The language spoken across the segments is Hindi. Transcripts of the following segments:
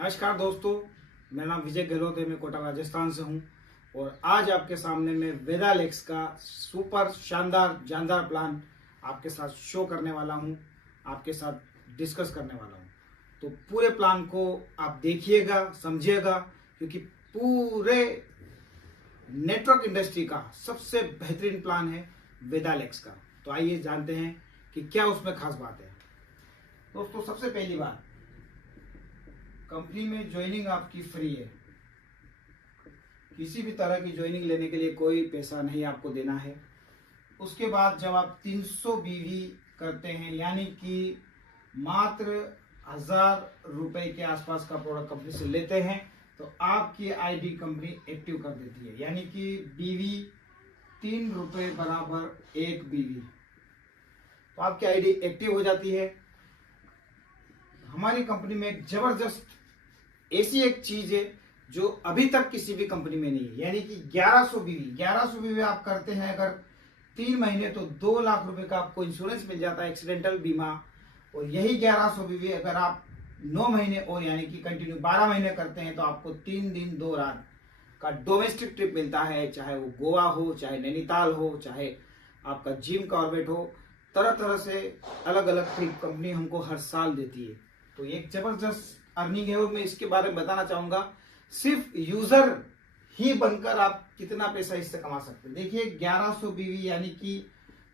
नमस्कार दोस्तों, मेरा नाम विजय गहलोत है। मैं कोटा राजस्थान से हूं और आज आपके सामने मैं वेदालेक्स का सुपर शानदार जानदार प्लान आपके साथ शो करने वाला हूं, आपके साथ डिस्कस करने वाला हूं। तो पूरे प्लान को आप देखिएगा, समझिएगा, क्योंकि पूरे नेटवर्क इंडस्ट्री का सबसे बेहतरीन प्लान है वेदालेक्स का। तो आइए जानते हैं कि क्या उसमें खास बात है। दोस्तों, सबसे पहली बात, कंपनी में ज्वाइनिंग आपकी फ्री है। किसी भी तरह की ज्वाइनिंग लेने के लिए कोई पैसा नहीं आपको देना है। उसके बाद जब आप 300 बीवी करते हैं, यानी कि मात्र 1000 रुपए के आसपास का प्रोडक्ट कंपनी से लेते हैं, तो आपकी आईडी कंपनी एक्टिव कर देती है। यानी कि बीवी 3 रुपए बराबर 1 बीवी, तो आपकी आईडी एक्टिव हो जाती है। हमारी कंपनी में एक जबरदस्त ऐसी एक चीज है जो अभी तक किसी भी कंपनी में नहीं है, यानी कि 1100 बीवी आप करते हैं अगर 3 महीने, तो 2 लाख रुपए का आपको इंश्योरेंस मिल जाता है, एक्सीडेंटल बीमा। और यही 1100 बीवी अगर आप 9 महीने और यानी कि कंटिन्यू 12 महीने करते हैं, तो आपको 3 दिन 2 रात का डोमेस्टिक ट्रिप मिलता है। चाहे वो गोवा हो, चाहे नैनीताल हो, चाहे आपका जिम कॉर्बेट हो, तरह तरह से अलग अलग ट्रिप कंपनी हमको हर साल देती है। तो एक जबरदस्त अर्निंग है और मैं इसके बारे में बताना चाहूंगा। सिर्फ यूजर ही बनकर आप कितना पैसा इससे कमा सकते हैं। देखिए, 1100 बीवी यानी कि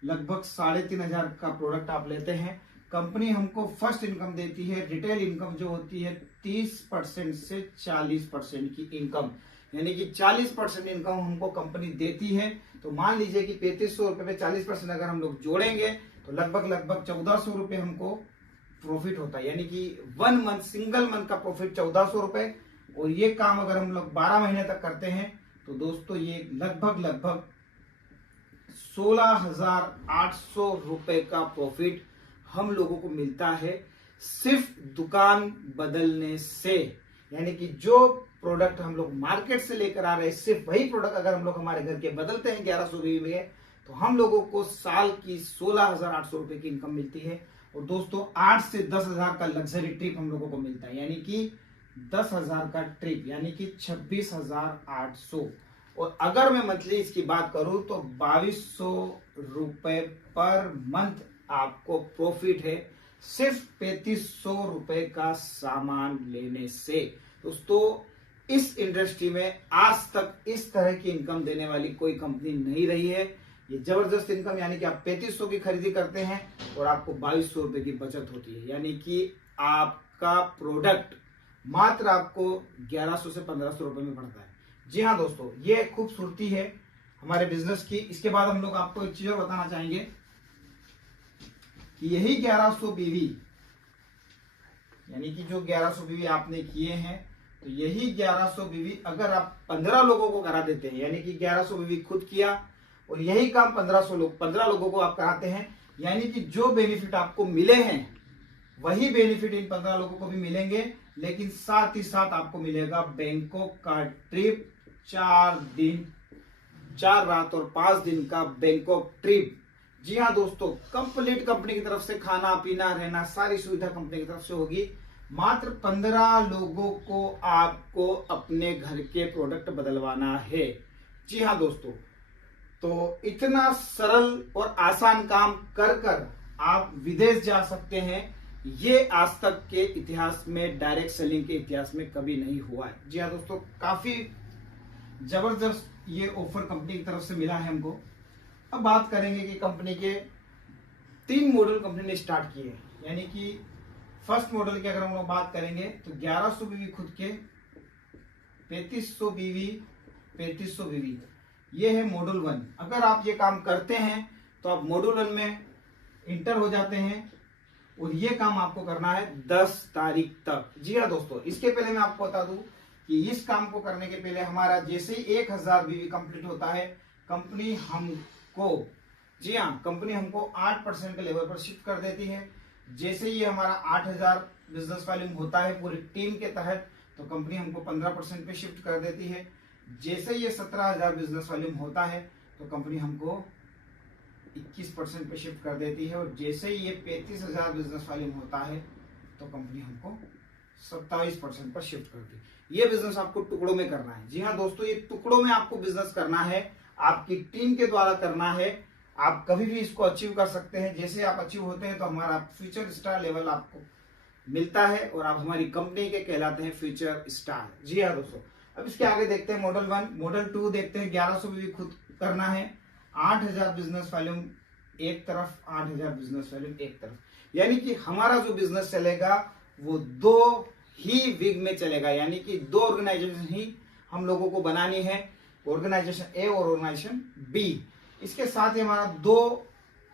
लगभग 3500 का प्रोडक्ट आप लेते हैं। कंपनी हमको फर्स्ट इनकम देती है, रिटेल इनकम जो होती है 30% से 40% की इनकम, यानी कि 40% इनकम हमको कंपनी देती है। तो मान लीजिए कि 3500 रुपए पे 40% अगर हम लोग जोड़ेंगे, तो लगभग 1400 रुपए हमको प्रॉफिट होता है। यानी कि 1 मंथ, सिंगल मंथ का प्रॉफिट 1400 रुपए। और ये काम अगर हम लोग 12 महीने तक करते हैं, तो दोस्तों ये लगभग 16,800 रुपए का प्रॉफिट हम लोगों को मिलता है सिर्फ दुकान बदलने से। यानी कि जो प्रोडक्ट हम लोग मार्केट से लेकर आ रहे हैं, सिर्फ वही प्रोडक्ट अगर हम लोग हमारे घर के बदलते हैं 1100 बीवी में, तो हम लोगों को साल की 16,800 रुपए की इनकम मिलती है। और दोस्तों, 8 से 10,000 का लग्जरी ट्रिप हम लोगों को मिलता है, यानी कि 10,000 का ट्रिप, यानी कि 26,800। और अगर मैं मंथली इसकी बात करूं, तो 2200 रुपए पर मंथ आपको प्रॉफिट है सिर्फ 3500 रुपए का सामान लेने से। दोस्तों, इस इंडस्ट्री में आज तक इस तरह की इनकम देने वाली कोई कंपनी नहीं रही है। ये जबरदस्त इनकम, यानी कि आप 3500 की खरीदी करते हैं और आपको 2200 रुपए की बचत होती है। यानी कि आपका प्रोडक्ट मात्र आपको 1100 से 1500 रुपए में पड़ता है। जी हाँ दोस्तों, ये खूबसूरती है हमारे बिजनेस की। इसके बाद हम लोग आपको एक चीज और बताना चाहेंगे कि यही 1100 बीवी, यानी कि जो 1100 बीवी आपने किए हैं, तो यही 1100 बीवी अगर आप 15 लोगों को करा देते हैं, यानी कि 1100 बीवी खुद किया और यही काम 15 लोगों को आप कराते हैं, यानी कि जो बेनिफिट आपको मिले हैं वही बेनिफिट इन 15 लोगों को भी मिलेंगे। लेकिन साथ ही साथ आपको मिलेगा बैंकॉक का ट्रिप, 4 दिन 4 रात और 5 दिन का बैंकॉक ट्रिप। जी हाँ दोस्तों, कंप्लीट कंपनी की तरफ से खाना पीना रहना सारी सुविधा कंपनी की तरफ से होगी। मात्र 15 लोगों को आपको अपने घर के प्रोडक्ट बदलवाना है। जी हाँ दोस्तों, तो इतना सरल और आसान काम कर आप विदेश जा सकते हैं। ये आज तक के इतिहास में, डायरेक्ट सेलिंग के इतिहास में कभी नहीं हुआ है। जी हाँ दोस्तों, काफी जबरदस्त ये ऑफर कंपनी की तरफ से मिला है हमको। अब बात करेंगे कि कंपनी के 3 मॉडल कंपनी ने स्टार्ट किए हैं। यानी कि फर्स्ट मॉडल की अगर हम लोग बात करेंगे, तो 1100 बीवी खुद के, 3500 बीवी, 3500 बीवी, ये है मॉड्यूल 1। अगर आप ये काम करते हैं तो आप मॉड्यूल 1 में इंटर हो जाते हैं और ये काम आपको करना है 10 तारीख तक। जी हाँ दोस्तों, इसके पहले मैं आपको बता दूं कि इस काम को करने के पहले हमारा जैसे ही 1000 बीवी कंप्लीट होता है, कंपनी हमको, जी हाँ, कंपनी हमको 8% के लेवल पर शिफ्ट कर देती है। जैसे ही हमारा 8000 बिजनेस वॉल्यूम होता है पूरी टीम के तहत, तो कंपनी हमको 15% पे शिफ्ट कर देती है। जैसे ये 17,000 बिजनेस वॉल्यूम होता है, तो कंपनी हमको 21% पे शिफ्ट कर देती है। और जैसे ही ये 35,000 बिजनेस वॉल्यूम होता है, तो कंपनी हमको 27% पर शिफ्ट कर दी। ये बिजनेस आपको टुकड़ों में करना है। जी हाँ दोस्तों, ये टुकड़ों में आपको बिजनेस करना है, आपकी टीम के द्वारा करना है। आप कभी भी इसको अचीव कर सकते हैं। जैसे आप अचीव होते हैं तो हमारा फ्यूचर स्टार लेवल आपको मिलता है और आप हमारी कंपनी के कहलाते हैं फ्यूचर स्टार। जी हाँ दोस्तों, अब इसके आगे देखते हैं मॉडल 1। मॉडल 2 देखते हैं। 1100 भी खुद करना है। 8000 बिजनेस वॉल्यूम एक तरफ, 8000 बिजनेस वॉल्यूम एक तरफ, यानी कि हमारा जो बिजनेस चलेगा वो 2 ही विग में चलेगा, यानी कि 2 ऑर्गेनाइजेशन ही हम लोगों को बनानी है, ऑर्गेनाइजेशन ए और ऑर्गेनाइजेशन बी। इसके साथ ही हमारा 2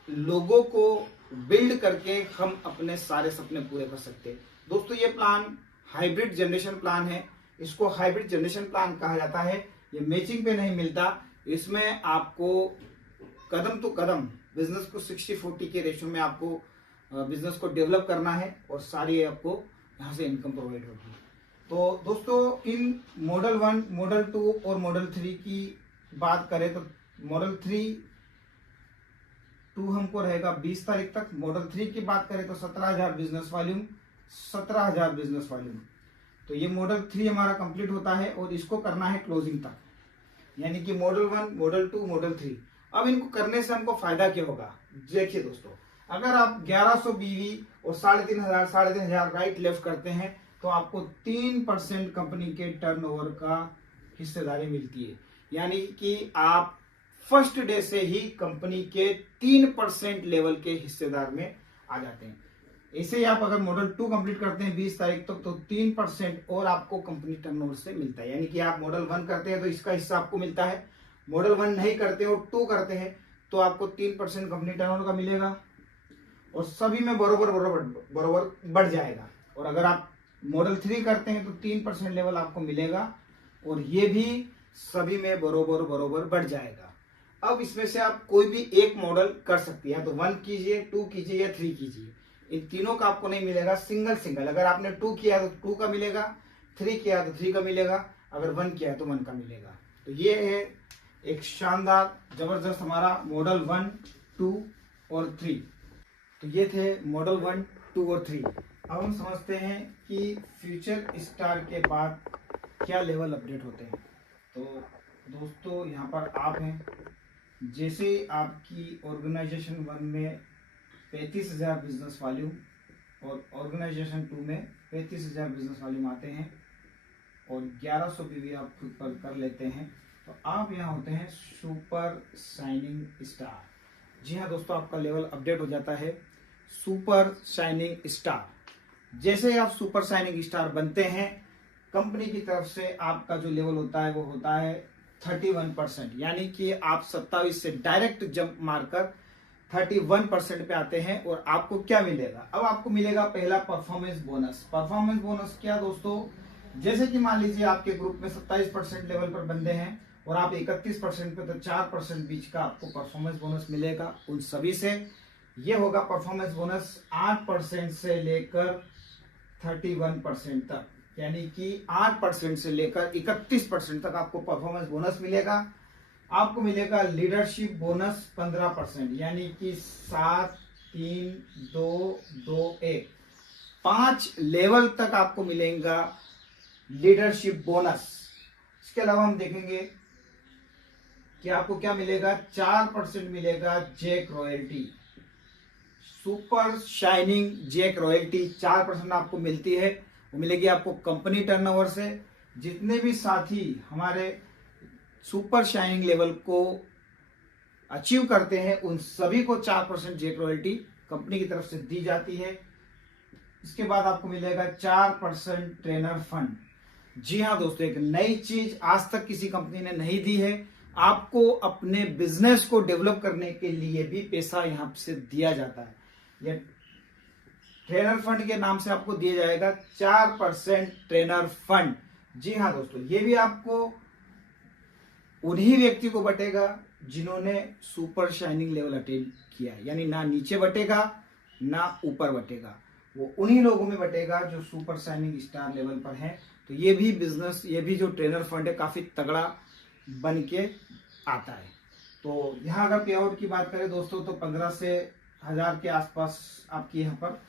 लोगों को बिल्ड करके हम अपने सारे सपने पूरे कर सकते हैं। दोस्तों ये प्लान हाइब्रिड जनरेशन प्लान है। इसको हाइब्रिड जनरेशन प्लान कहा जाता है। ये मैचिंग पे नहीं मिलता। इसमें आपको कदम तो कदम बिजनेस को 60-40 के रेशियो में आपको बिजनेस को डेवलप करना है और सारी आपको यहाँ से इनकम प्रोवाइड होगी। तो दोस्तों इन मॉडल 1, मॉडल 2 और मॉडल 3 की बात करें तो मॉडल 2 हमको रहेगा 20 तारीख तक। मॉडल 3 की बात करें तो 17,000 बिजनेस वॉल्यूम, 17,000 बिजनेस वॉल्यूम। तो ये मॉडल 3 हमारा कंप्लीट होता है और इसको करना है क्लोजिंग तक, यानी कि मॉडल 1, मॉडल 2, मॉडल 3। अब इनको करने से हमको फायदा क्या होगा? देखिए दोस्तों, अगर आप 1100 बीवी और 3,500 राइट लेफ्ट करते हैं तो आपको 3% कंपनी के टर्नओवर का हिस्सेदारी मिलती है, यानी कि आप फर्स्ट डे से ही कंपनी के 3% लेवल के हिस्सेदार में आ जाते हैं। ऐसे ही आप अगर मॉडल 2 कंप्लीट करते हैं 20 तारीख तक तो 3% और आपको कंपनी टर्नओवर से मिलता है, यानी कि आप मॉडल 1 करते हैं तो इसका हिस्सा आपको मिलता है। मॉडल 1 नहीं करते और 2 करते हैं तो आपको 3% कंपनी टर्नओवर का मिलेगा और सभी में बरोबर बढ़ जाएगा। और अगर आप मॉडल 3 करते हैं तो 3% लेवल आपको मिलेगा और ये भी सभी में बरोबर बढ़ जाएगा। अब इसमें से आप कोई भी एक मॉडल कर सकती है, तो 1 कीजिए, 2 कीजिए या 3 कीजिए। इन तीनों का आपको नहीं मिलेगा, सिंगल। अगर आपने 2 किया तो 2 का मिलेगा, 3 किया तो 3 का मिलेगा, अगर 1 किया तो 1 का मिलेगा। तो ये है एक शानदार जबरदस्त हमारा मॉडल 1, 2 और 3। तो ये थे मॉडल 1, 2 और 3। अब हम समझते हैं कि फ्यूचर स्टार के बाद क्या लेवल अपडेट होते हैं। तो दोस्तों यहाँ पर आप हैं, जैसे आपकी ऑर्गेनाइजेशन 1 में 35,000 बिजनेस वॉल्यूम और ऑर्गेनाइजेशन 2 में 35,000 बिजनेस वॉल्यूम आते हैं और 1100 भी आप खुद पर कर लेते हैं तो आप यहाँ होते हैं सुपर शाइनिंग स्टार। जी हाँ दोस्तों, आपका लेवल अपडेट हो जाता है सुपर शाइनिंग स्टार। जैसे आप सुपर शाइनिंग स्टार बनते हैं, कंपनी की तरफ से आपका जो लेवल होता है वो होता है 31%, यानी कि आप 27 से डायरेक्ट जंप मारकर 31% पे आते हैं। और आपको क्या मिलेगा? अब आपको मिलेगा पहला परफॉर्मेंस बोनस। परफॉर्मेंस बोनस क्या दोस्तों? जैसे कि मान लीजिए आपके ग्रुप में 27% लेवल पर बंदे हैं और आप 31% पे, तो 4% बीच का आपको परफॉर्मेंस बोनस मिलेगा उन सभी से। ये होगा परफॉर्मेंस बोनस 8% से लेकर 31% तक, यानी कि 8% से लेकर 31% तक आपको परफॉर्मेंस बोनस मिलेगा। आपको मिलेगा लीडरशिप बोनस 15%, यानी कि 7, 3, 2, 2, 1, 5 लेवल तक आपको मिलेगा लीडरशिप बोनस। इसके अलावा हम देखेंगे कि आपको क्या मिलेगा। 4% मिलेगा Jack Royalty, super shining Jack Royalty 4% आपको मिलती है। वो मिलेगी आपको कंपनी टर्नओवर से। जितने भी साथी हमारे सुपर शाइनिंग लेवल को अचीव करते हैं उन सभी को 4% जैक रॉयल्टी कंपनी की तरफ से दी जाती है। इसके बाद आपको मिलेगा 4% ट्रेनर फंड। जी हाँ दोस्तों, एक नई चीज आज तक किसी कंपनी ने नहीं दी है। आपको अपने बिजनेस को डेवलप करने के लिए भी पैसा यहां से दिया जाता है। यह ट्रेनर फंड के नाम से आपको दिया जाएगा 4% ट्रेनर फंड। जी हाँ दोस्तों, ये भी आपको उन्हीं व्यक्ति को बटेगा जिन्होंने सुपर शाइनिंग लेवल अटेन किया है, यानी ना नीचे बटेगा ना ऊपर बटेगा, वो उन्हीं लोगों में बटेगा जो सुपर शाइनिंग स्टार लेवल पर हैं। तो ये भी बिजनेस, ये भी जो ट्रेनर फंड है काफी तगड़ा बन के आता है। तो यहाँ अगर पे आउट की बात करें दोस्तों तो 15 से 1000 के आसपास आपकी यहाँ पर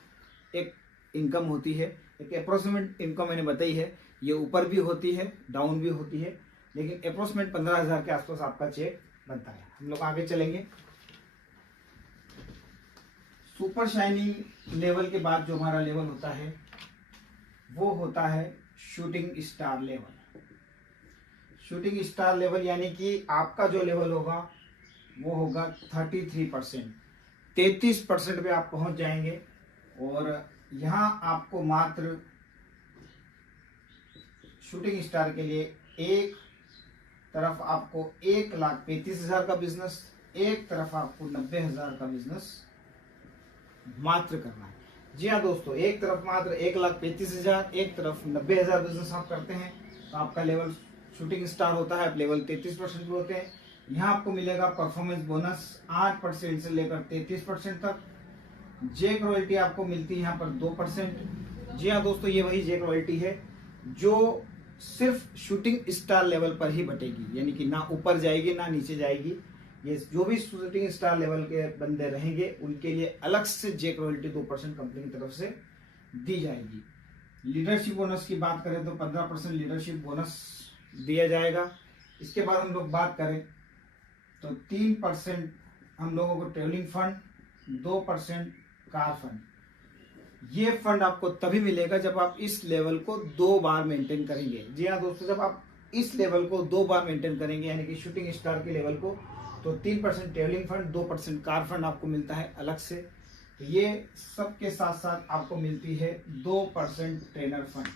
एक इनकम होती है। एक अप्रोक्सीमेट इनकम मैंने बताई है, ये ऊपर भी होती है डाउन भी होती है, लेकिन अप्रोक्सीमेट 15,000 के आसपास आपका चेक बनता है। हम लोग आगे चलेंगे। सुपर शाइनिंग लेवल के बाद जो हमारा लेवल होता है वो होता है shooting star level. Shooting star level यानी कि आपका जो लेवल होगा वो होगा 33%, 33% पे आप पहुंच जाएंगे। और यहाँ आपको मात्र शूटिंग स्टार के लिए एक तरफ आपको 1,35,000 का बिजनेस, एक तरफ आपको 90,000 का बिजनेस मात्र करना है। जी हाँ दोस्तों, एक तरफ मात्र 1,35,000, एक तरफ 90,000 बिजनेस आप करते हैं तो आपका लेवल शूटिंग स्टार होता है, आप लेवल 33% पे होते हैं। यहाँ आपको मिलेगा परफॉर्मेंस बोनस 8% से लेकर 33% तक। जेक रॉयल्टी आपको मिलती है यहाँ पर 2%। जी हाँ दोस्तों, ये वही जेक रॉयल्टी है जो सिर्फ शूटिंग स्टार लेवल पर ही बटेगी, यानी कि ना ऊपर जाएगी ना नीचे जाएगी। ये जो भी शूटिंग स्टार लेवल के बंदे रहेंगे उनके लिए अलग से जेक रॉयल्टी 2% कंपनी की तरफ से दी जाएगी। लीडरशिप बोनस की बात करें तो 15% लीडरशिप बोनस दिया जाएगा। इसके बाद हम लोग बात करें तो 3% हम लोगों को ट्रेवलिंग फंड, 2% कार फंड। ये फंड आपको तभी मिलेगा जब आप इस लेवल को 2 बार मेंटेन करेंगे। जी हाँ दोस्तों, जब आप इस लेवल को 2 बार मेंटेन करेंगे यानी कि शूटिंग स्टार के लेवल को, तो 3% ट्रेवलिंग फंड, 2% कार फंड आपको मिलता है अलग से। तो ये सब के साथ साथ आपको मिलती है 2% ट्रेनर फंड।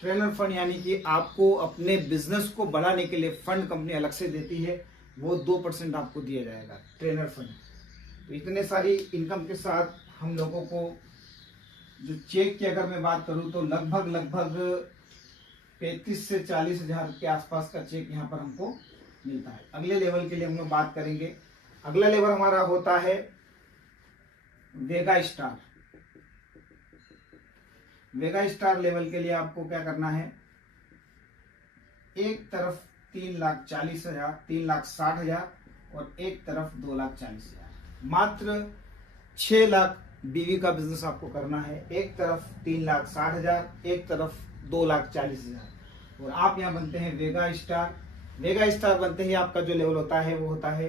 ट्रेनर फंड यानी कि आपको अपने बिजनेस को बढ़ाने के लिए फंड कंपनी अलग से देती है, वो 2% आपको दिया जाएगा ट्रेनर फंड। तो इतने सारी इनकम के साथ हम लोगों को जो चेक की अगर मैं बात करूं तो लगभग 35 से 40,000 के आसपास का चेक यहाँ पर हमको मिलता है। अगले लेवल के लिए हम लोग बात करेंगे। अगला लेवल हमारा होता है वेगा स्टार। वेगा स्टार लेवल के लिए आपको क्या करना है, एक तरफ 3,40,000, 3,60,000 और एक तरफ 2,40,000। मात्र 6 लाख बीवी का बिजनेस आपको करना है। एक तरफ 3,60,000, एक तरफ 2,40,000 और आप यहाँ बनते हैं वेगा स्टार। वेगा स्टार बनते ही आपका जो लेवल होता है वो होता है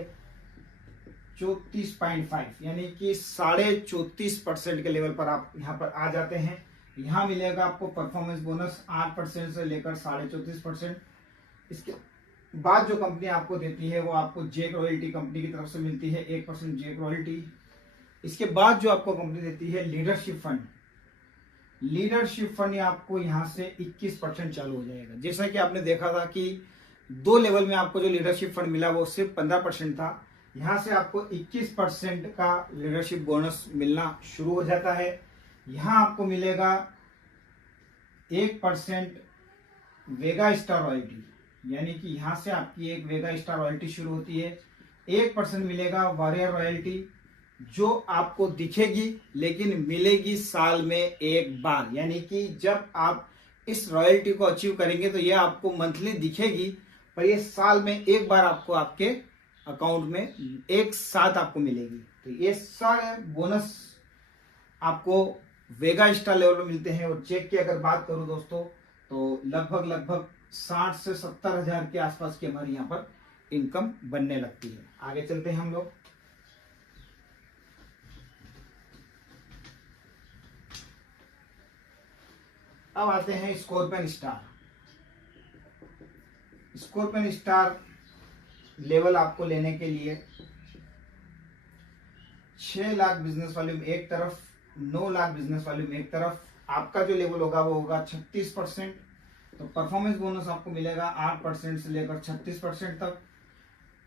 34.5, यानी कि 34.5% के लेवल पर आप यहाँ पर आ जाते हैं। यहाँ मिलेगा आपको परफॉर्मेंस बोनस 8% से लेकर 34.5%। इसके बाद जो कंपनी आपको देती है वो आपको जेक रॉयल्टी कंपनी की तरफ से मिलती है 1% जेक रॉयल्टी। इसके बाद जो आपको कंपनी देती है लीडरशिप फंड। लीडरशिप फंड आपको यहाँ से 21% चालू हो जाएगा। जैसा कि आपने देखा था कि 2 लेवल में आपको जो लीडरशिप फंड मिला वो सिर्फ 15% था, यहाँ से आपको 21% का लीडरशिप बोनस मिलना शुरू हो जाता है। यहाँ आपको मिलेगा 1% वेगा स्टार रॉयल्टी, यानी कि यहाँ से आपकी एक वेगा स्टार रॉयल्टी शुरू होती है। 1% मिलेगा वॉरियर रॉयल्टी जो आपको दिखेगी लेकिन मिलेगी साल में एक बार, यानी कि जब आप इस रॉयल्टी को अचीव करेंगे तो ये आपको मंथली दिखेगी, पर ये साल में एक बार आपको आपके अकाउंट में एक साथ आपको मिलेगी। तो ये सारे बोनस आपको वेगा स्टार लेवल में मिलते हैं। और चेक की अगर बात करूं दोस्तों तो लगभग 60 से 70,000 के आसपास की हमारी यहाँ पर इनकम बनने लगती है। आगे चलते हैं हम लोग। अब आते हैं scorpion star. Scorpion star level आपको लेने के लिए 6 लाख बिजनेस वॉल्यूम एक तरफ, 9 लाख बिजनेस वॉल्यूम एक तरफ, आपका जो लेवल होगा वो होगा 36%। तो परफॉर्मेंस बोनस आपको मिलेगा 8% से लेकर 36% तक।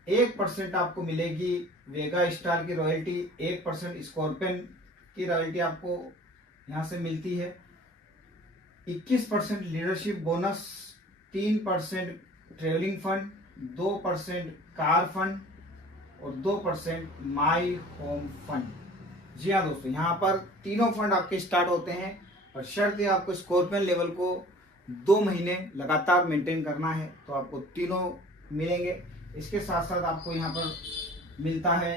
1% आपको मिलेगी वेगा स्टार की रॉयल्टी, 1% स्कॉर्पियन की रॉयल्टी आपको यहाँ से मिलती है। 21% leadership bonus, 3% travelling fund, 2% car fund और 2% माई होम फंड। जी हाँ दोस्तों, यहाँ पर तीनों फंड आपके स्टार्ट होते हैं और शर्त है आपको स्कॉर्पियन लेवल को 2 महीने लगातार मेंटेन करना है तो आपको तीनों मिलेंगे। इसके साथ साथ आपको यहाँ पर मिलता है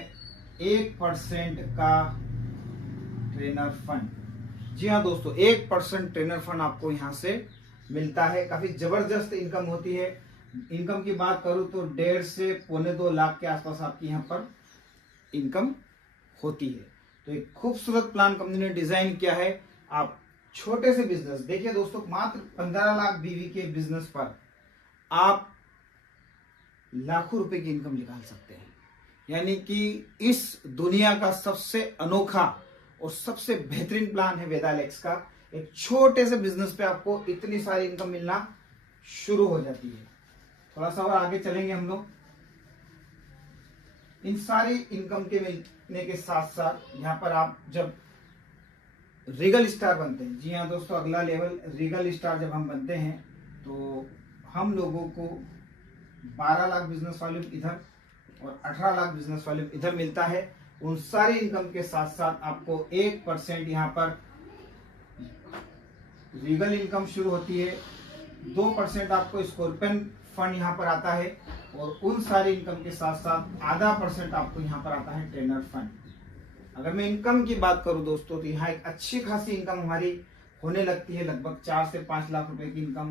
1% का ट्रेनर फंड। जी हाँ दोस्तों, 1% ट्रेनर फंड आपको यहाँ से मिलता है। काफी जबरदस्त इनकम होती है। इनकम की बात करूं तो 1.5 से 1.25 लाख के आसपास आपकी यहाँ पर इनकम होती है। तो एक खूबसूरत प्लान कंपनी ने डिजाइन किया है। आप छोटे से बिजनेस, देखिए दोस्तों, मात्र 15 लाख बीवी के बिजनेस पर आप लाखों रुपए की इनकम निकाल सकते हैं। यानी कि इस दुनिया का सबसे अनोखा और सबसे बेहतरीन प्लान है वेदालेक्स का। एक छोटे से बिजनेस पे आपको इतनी सारी इनकम मिलना शुरू हो जाती है। थोड़ा सा और आगे चलेंगे हम लोग। इन सारी इनकम के मिलने के साथ साथ यहाँ पर आप जब रीगल स्टार बनते हैं, जी हाँ दोस्तों, अगला लेवल रीगल स्टार जब हम बनते हैं तो हम लोगों को 12 लाख बिजनेस वॉल्यूम इधर और 18 लाख बिजनेस वॉल्यूम इधर मिलता है। उन सारी इनकम के साथ साथ आपको 1% यहाँ पर रीगल इनकम शुरू होती है। 2% आपको स्कॉर्पियन फंड यहाँ पर आता है और उन सारी इनकम के साथ साथ आधा % आपको यहाँ पर आता है ट्रेनर फंड। अगर मैं इनकम की बात करूं दोस्तों तो यहाँ एक अच्छी खासी इनकम हमारी होने लगती है। लगभग 4 से 5 लाख रुपए की इनकम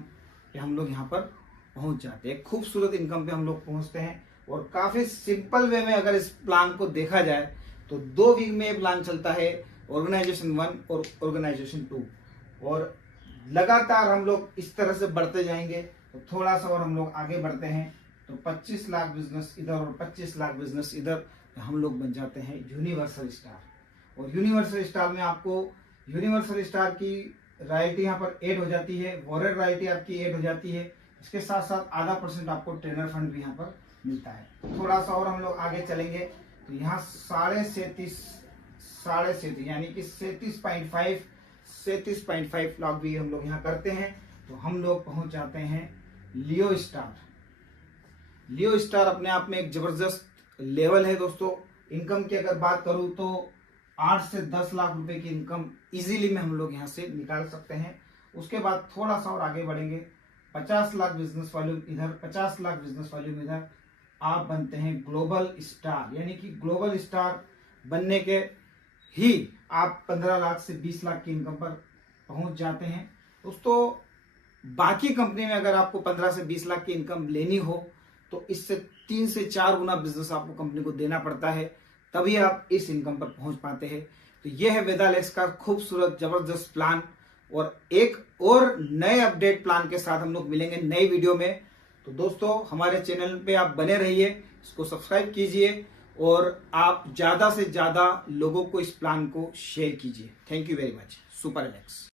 पे हम लोग यहाँ पर पहुंच जाते हैं। खूबसूरत इनकम पे हम लोग पहुंचते हैं। और काफी सिंपल वे में अगर इस प्लान को देखा जाए तो 2 वीक में ये प्लान चलता है, ऑर्गेनाइजेशन 1 और ऑर्गेनाइजेशन 2। और लगातार हम लोग इस तरह से बढ़ते जाएंगे। तो थोड़ा सा और हम लोग आगे बढ़ते हैं तो 25 लाख बिजनेस इधर और 25 लाख बिजनेस इधर, हम लोग बन जाते हैं यूनिवर्सल स्टार। और यूनिवर्सल स्टार में आपको यूनिवर्सल स्टार की रॉयल्टी यहाँ पर ऐड हो जाती है, वॉरेट रॉयल्टी आपकी ऐड हो जाती है। इसके साथ साथ आधा % आपको ट्रेनर फंड भी यहाँ पर मिलता है। थोड़ा सा और हम लोग आगे चलेंगे तो यहाँ 37.5 यानी कि 37.5 लाख भी हम लोग यहाँ करते हैं तो हम लोग पहुंच जाते हैं लियो स्टार। लियो स्टार अपने आप में एक जबरदस्त लेवल है दोस्तों। इनकम की अगर बात करूं तो 8 से 10 लाख रुपए की इनकम इजीली में हम लोग यहाँ से निकाल सकते हैं। उसके बाद थोड़ा सा और आगे बढ़ेंगे, 50 लाख बिजनेस वॉल्यूम इधर, 50 लाख बिजनेस वॉल्यूम इधर, आप बनते हैं ग्लोबल स्टार। यानी कि ग्लोबल स्टार बनने के ही आप 15 लाख से 20 लाख की इनकम पर पहुंच जाते हैं दोस्तों। बाकी कंपनी में अगर आपको 15 से 20 लाख की इनकम लेनी हो तो इससे 3 से 4 गुना बिजनेस आपको कंपनी को देना पड़ता है, तभी आप इस इनकम पर पहुंच पाते हैं। तो यह है वेदालेक्स का खूबसूरत जबरदस्त प्लान। और एक और नए अपडेट प्लान के साथ हम लोग मिलेंगे नई वीडियो में। तो दोस्तों हमारे चैनल पे आप बने रहिए, इसको सब्सक्राइब कीजिए और आप ज्यादा से ज्यादा लोगों को इस प्लान को शेयर कीजिए। Thank you very much. Super Alex.